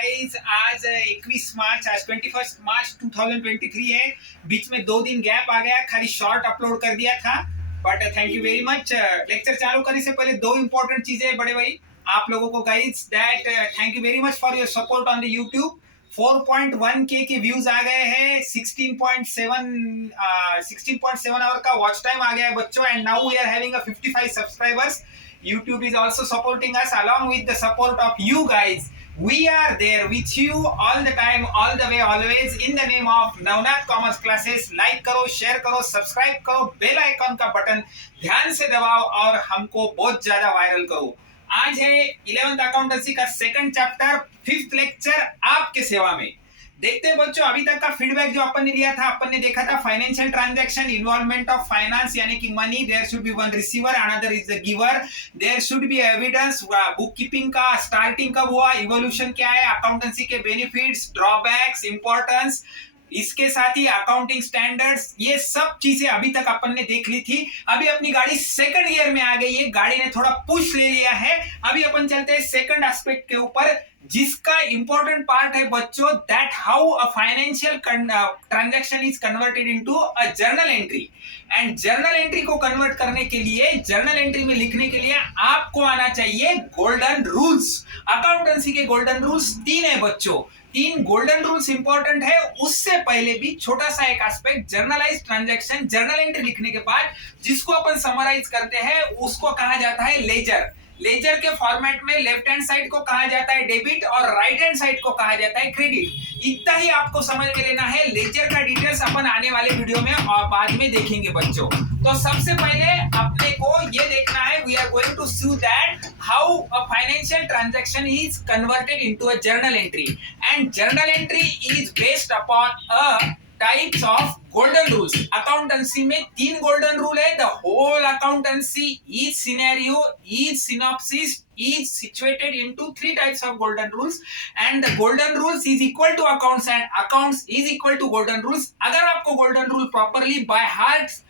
Guys, आज 21 मार्च, आज 21 मार्च 2023 है। बीच में 2 दिन गैप आ गया, खाली शॉर्ट अपलोड कर दिया था। But thank you very much. Lecture चालू करने से पहले 2 इंपॉर्टेंट चीजें बड़े भाई आप लोगों को guys, that thank you very much for your support on the YouTube. 4.1K के व्यूज आ गए हैं, 16.7 आवर का वॉच टाइम आ गया है बच्चों, and now we are having a 55 subscribers. YouTube is also supporting us along with the support of you guys. We are there with you all the time, all the way, always in the name of Navnath commerce classes. Like करो, share करो, subscribe करो, bell icon का button ध्यान से दबाओ और हमको बहुत ज्यादा वायरल करो। आज है 11th अकाउंटेंसी का सेकंड चैप्टर, 5th लेक्चर आपके सेवा में। देखते हैं बच्चों, अभी तक का फीडबैक जो अपन ने लिया था, अपन ने देखा था financial transaction, involvement of finance, यानी कि money, there should be one receiver, another is the giver, there should be evidence, book keeping का स्टार्टिंग कब हुआ, इवोल्यूशन क्या है, अकाउंटेंसी के बेनिफिट्स, ड्रॉबैक्स, इंपॉर्टेंस, इसके साथ ही अकाउंटिंग स्टैंडर्ड्स, ये सब चीजें अभी तक अपन ने देख ली थी। अभी अपनी गाड़ी सेकंड ईयर में आ गई है, गाड़ी ने थोड़ा पुश ले लिया है। अभी अपन चलते हैं सेकंड एस्पेक्ट के ऊपर, जिसका इंपॉर्टेंट पार्ट है बच्चों, that how a financial transaction is converted into a journal entry. And journal entry को कन्वर्ट करने के लिए, जर्नल एंट्री में लिखने के लिए आपको आना चाहिए गोल्डन रूल्स। अकाउंटेंसी के गोल्डन रूल्स 3 है बच्चों, 3 गोल्डन रूल्स इंपॉर्टेंट है। उससे पहले भी छोटा सा एक aspect, generalized transaction, journal entry लिखने के बाद जिसको अपन समराइज करते हैं उसको कहा जाता है लेजर। लेजर के फॉर्मेट में लेफ्ट हैंड साइड को कहा जाता है डेबिट और राइट हैंड साइड को कहा जाता है क्रेडिट। इतना ही आपको समझ में लेना है। लेजर का डिटेल्स अपन आने वाले वीडियो में और बाद में देखेंगे बच्चों। तो सबसे पहले अपने को ये देखना है, we are going to see that how a financial transaction is converted into a journal entry. And journal entry is based upon a types of golden rules. Accountancy में 3 गोल्डन रूल है। The whole accountancy, each scenario, each synopsis is situated into 3 types of golden rules, and the golden rules is equal to accounts and accounts is equal to golden rules। अगर आपको golden rule properly by heart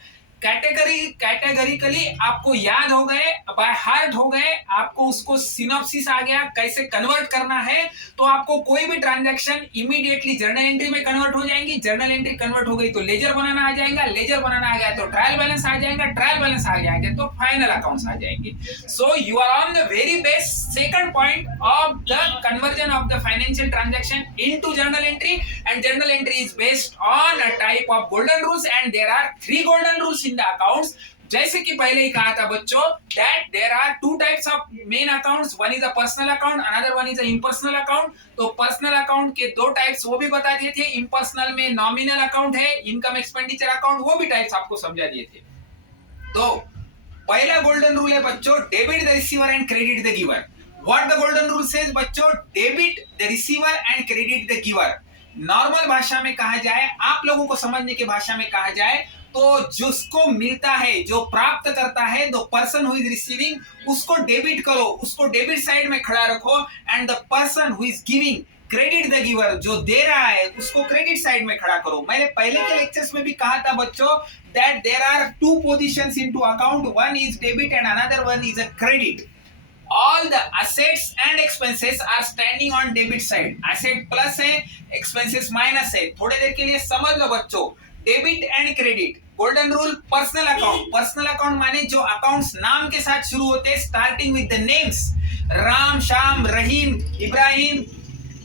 categorically आपको याद हो गए, by heart हो गए, आपको उसको सिनॉप्सिस आ गया कैसे कन्वर्ट करना है, तो आपको कोई भी ट्रांजैक्शन इमीडिएटली जर्नल एंट्री में कन्वर्ट हो जाएंगी। जर्नल एंट्री कन्वर्ट हो गई तो लेजर बनाना आ जाएगा, लेजर बनाना आ गया तो ट्रायल बैलेंस आ जाएगा, ट्रायल बैलेंस आ जाएगा तो फाइनल अकाउंट्स आ जाएंगे। So you are on the very best second point of the conversion of the financial transaction into journal entry, and journal entry is based on a type of golden rules, and there are 3 golden rules in the accounts. जैसे कि पहले ही कहा था बच्चों, that there are 2 types of main accounts, one is a personal account, another one is an impersonal account. तो personal account के 2 types वो भी बता दिए थे। इम्पर्सनल में नॉमिनल अकाउंट है, इनकम एक्सपेंडिचर अकाउंट, वो भी टाइप्स आपको समझा दिए थे। तो पहला गोल्डन रूल है बच्चों, debit the receiver and credit the giver. What the golden rule says बच्चों, debit the receiver and credit the giver. Normal भाषा में कहा जाए, आप लोगों को समझने की भाषा में कहा जाए तो जिसको मिलता है, जो प्राप्त करता है, the person who is receiving, उसको डेबिट करो, उसको डेबिट साइड में खड़ा रखो, and the person who is giving, credit the giver, जो दे रहा है उसको क्रेडिट साइड में खड़ा करो। मैंने पहले के लेक्चर्स में भी कहा था बच्चों that there are 2 positions into account, one is debit and another one is a credit. All the assets and expenses are standing on debit side। asset plus है, expenses माइनस है। थोड़े देर के लिए समझ लो बच्चों, debit and credit. Golden rule, personal account. Personal account माने जो अकाउंट्स नाम के साथ शुरू होते हैं, starting with the names, Ram, Shyam, Rahim, Ibrahim,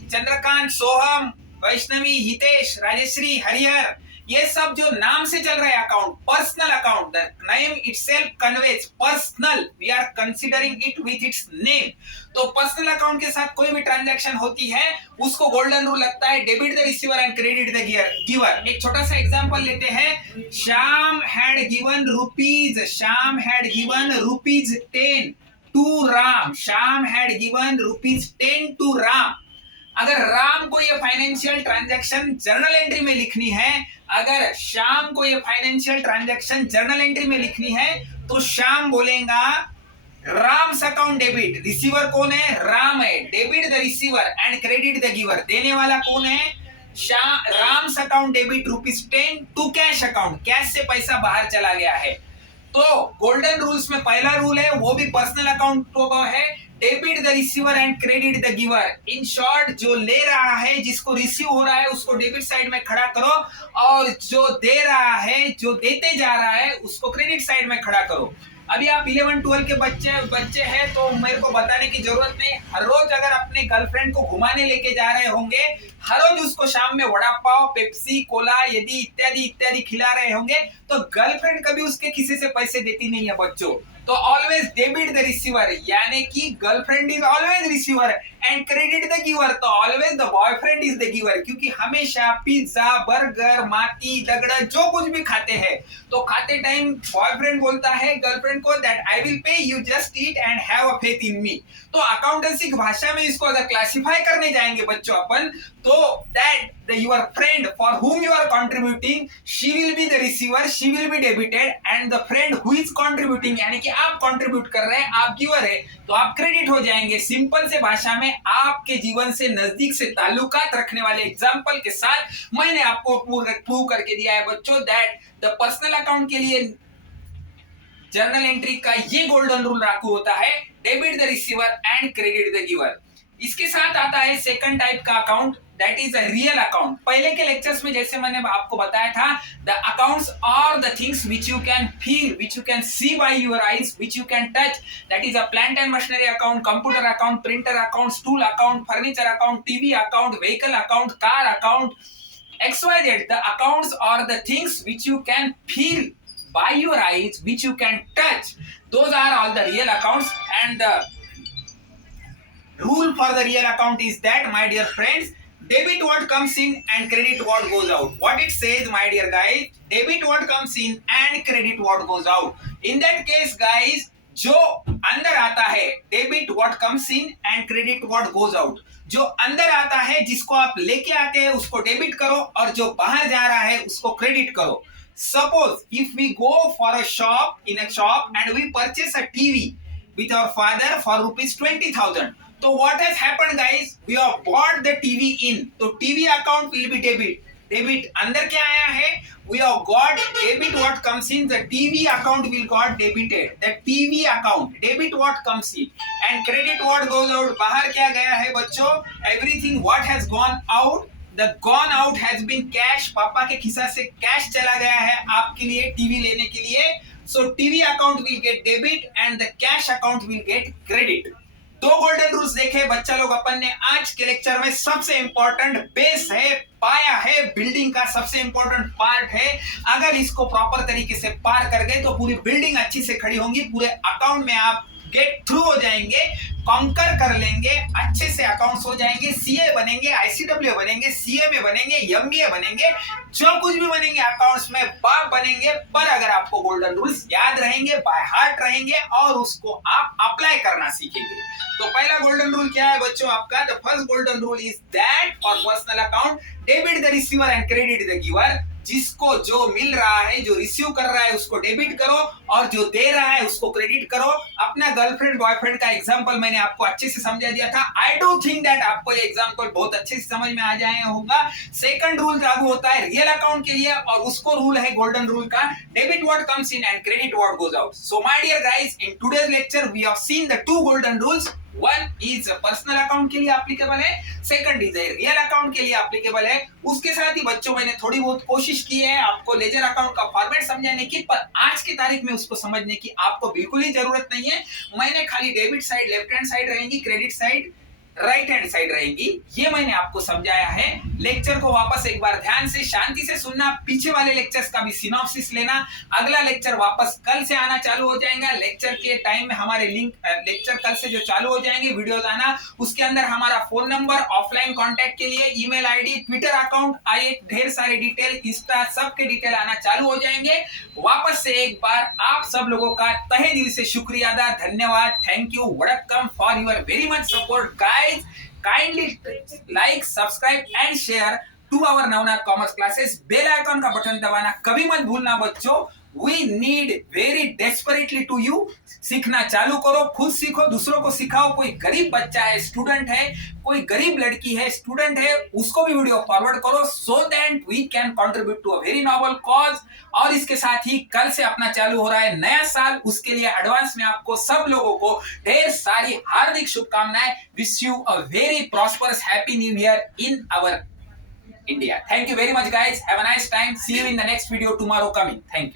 Chandrakant, Soham, Vaishnavi, Hitesh, Rajshree, Harihar, ये सब जो नाम से चल रहा है account, personal account. The name itself conveys personal, we are considering it with it's name. तो पर्सनल अकाउंट के साथ कोई भी ट्रांजैक्शन होती है उसको गोल्डन रूल लगता है, debit the receiver and credit the giver. एक छोटा सा एग्जांपल लेते हैं, Shyam had given rupees, Shyam had given rupees 10 to Ram, Shyam had given rupees 10 to Ram. अगर राम को ये फाइनेंशियल ट्रांजैक्शन जर्नल एंट्री में लिखनी है, अगर श्याम को ये फाइनेंशियल ट्रांजैक्शन जर्नल एंट्री में लिखनी है, तो श्याम बोलेगा राम्स अकाउंट डेबिट, रिसीवर कौन है, राम है, debit the receiver and credit the giver, देने वाला कौन है, Ram's account debit rupees 10 to cash account, cash से पैसा बाहर चला गया है। तो गोल्डन रूल्स में पहला रूल है, वो भी पर्सनल अकाउंट को है, debit the receiver and credit the giver. In short, जो ले रहा है, जिसको रिसीव हो रहा है, उसको डेबिट साइड में खड़ा करो, और जो दे रहा है, जो देते जा रहा है, उसको क्रेडिट साइड में खड़ा करो। अभी आप 11-12 के बच्चे हैं, तो मेरे को बताने की जरूरत नहीं। हर रोज अगर अपने गर्लफ्रेंड को घुमाने लेके जा रहे होंगे, हर रोज उसको शाम में वड़ा पाव, पेप्सी, कोला यदि इत्यादि इत्यादि खिला रहे होंगे, तो गर्लफ्रेंड कभी उसके किसी से पैसे देती नहीं है बच्चों। तो ऑलवेज डेबिट द रिसीवर, यानी कि girlfriend is always receiver and credit the giver, तो always the boyfriend is the giver. क्योंकि हमेशा पिज्जा, बर्गर, माटी, दगड़ा जो कुछ भी खाते हैं, तो खाते टाइम बॉयफ्रेंड बोलता है गर्लफ्रेंड को that I will pay, you just eat and have a faith in me. तो अकाउंटेंसी की भाषा में इसको अगर क्लासिफाई करने जाएंगे बच्चों अपन, तो that your friend for whom you are contributing, she will be the receiver, she will be debited, and the friend who is contributing, यानी कि आप कंट्रीब्यूट कर रहे हैं, आप गिवर है, तो आप क्रेडिट हो जाएंगे। सिंपल से भाषा में आपके जीवन से नजदीक से ताल्लुकात रखने वाले एग्जाम्पल के साथ मैंने आपको प्रूव करके दिया है बच्चों दैट द पर्सनल अकाउंट के लिए जर्नल एंट्री का ये गोल्डन रूल लागू होता है, debit the receiver and credit the giver. इसके साथ आता है सेकंड टाइप का account, that is a real account. पहले के लेक्चर्स में जैसे मैंने आपको बताया था, the accounts are the things which you can feel, which you can see by your eyes, which you can touch, that is a plant and machinery account, computer account, printer account, tool account, furniture account, TV account, vehicle account, car account, XYZ. The accounts are the things which you can feel by your eyes, which you can touch. Those are all the real accounts, and the rule for the real account is that, my dear friends, debit what comes in and credit what goes out. What it says, my dear guys, debit what comes in and credit what goes out. In that case guys, जो अंदर आता है, debit what comes in and credit what goes out. जो अंदर आता है, जिसको आप लेके आते हैं, उसको डेबिट करो, और जो बाहर जा रहा है उसको क्रेडिट करो। Suppose if we go for a shop, in a shop, and we purchase a TV with our father for rupees 20,000. So what has happened guys? We have bought the TV in. So TV account will be debit. Debit अंदर क्या आया है? We have got debit what comes in. The TV account will got debited. The TV account debit what comes in and credit what goes out. बाहर क्या गया है बच्चों? Everything what has gone out. The gone out has been cash. पापा के खिसा से cash चला गया है आपके लिए टीवी लेने के लिए। So TV account will get debit and the cash account will get credit. दो गोल्डन रूल्स देखे बच्चा लोग अपन ने आज के लेक्चर में। सबसे इंपॉर्टेंट बेस है, पाया है, बिल्डिंग का सबसे इंपॉर्टेंट पार्ट है। अगर इसको प्रॉपर तरीके से पार कर गए तो पूरी बिल्डिंग अच्छी से खड़ी होंगी, पूरे अकाउंट में आप गेट थ्रू हो जाएंगे, कॉन्कर कर लेंगे, अच्छे से अकाउंट्स हो जाएंगे, सीए बनेंगे, आईसीडब्ल्यू बनेंगे, सीएमए बनेंगे, एमबीए बनेंगे, जो कुछ भी बनेंगे अकाउंट्स में बाप बनेंगे। पर अगर आपको गोल्डन रूल्स याद रहेंगे, बाय हार्ट रहेंगे, और उसको आप अप्लाई करना सीखेंगे। तो पहला गोल्डन रूल क्या है बच्चों आपका? The first golden rule is that for personal account, debit the receiver and credit the giver. जिसको जो मिल रहा है, जो रिसीव कर रहा है, उसको डेबिट करो, और जो दे रहा है उसको क्रेडिट करो। अपना गर्लफ्रेंड बॉयफ्रेंड का एग्जांपल मैंने आपको अच्छे से समझा दिया था। आई डू थिंक दैट आपको ये एग्जांपल बहुत अच्छे से समझ में आ जाए होगा। सेकंड रूल लागू होता है रियल अकाउंट के लिए, और उसको रूल है गोल्डन रूल का, debit what comes in and credit what goes out. So my dear guys, in today's lecture we have seen the two golden rules. One is personal account के लिए applicable है, second is real account के लिए applicable है। उसके साथ ही बच्चों मैंने थोड़ी बहुत कोशिश की है आपको लेजर अकाउंट का फॉर्मेट समझाने की, पर आज की तारीख में उसको समझने की आपको बिल्कुल ही जरूरत नहीं है। मैंने खाली debit side left hand side रहेगी, credit side right hand side रहेगी, ये मैंने आपको समझाया है। लेक्चर को वापस एक बार ध्यान से शांति से सुनना, पीछे वाले लेक्चर्स का भी सिनॉप्सिस लेना। अगला लेक्चर वापस कल से आना चालू हो जाएगा। लेक्चर के टाइम में हमारे लिंक, लेक्चर कल से जो चालू हो जाएंगे वीडियोस आना, उसके अंदर हमारा फोन नंबर, ऑफलाइन कांटेक्ट के लिए ईमेल आईडी, ट्विटर अकाउंट, आए ढेर सारे डिटेल, इंस्टा, सबके डिटेल आना चालू हो जाएंगे। वापस से एक बार आप सब लोगों का तहे दिल से शुक्रिया अदा, धन्यवाद, thank you, welcome for your very much support guys. Kindly like, subscribe and share to our Navnath Commerce classes. Bell icon का बटन दबाना कभी मत भूलना बच्चों। We need very desperately to you. सीखना चालू करो, खुद सीखो, दूसरों को सिखाओ। कोई गरीब बच्चा है, स्टूडेंट है, कोई गरीब लड़की है, स्टूडेंट है, उसको भी वीडियो फॉरवर्ड करो, so that we can contribute to a very noble cause. और इसके साथ ही कल से अपना चालू हो रहा है नया साल, उसके लिए एडवांस में आपको सब लोगों को ढेर सारी हार्दिक शुभकामनाएं। Wish you a very prosperous happy new year in our India. Thank you very much, guys. Have a nice time. See you in the next video tomorrow coming. Thank you.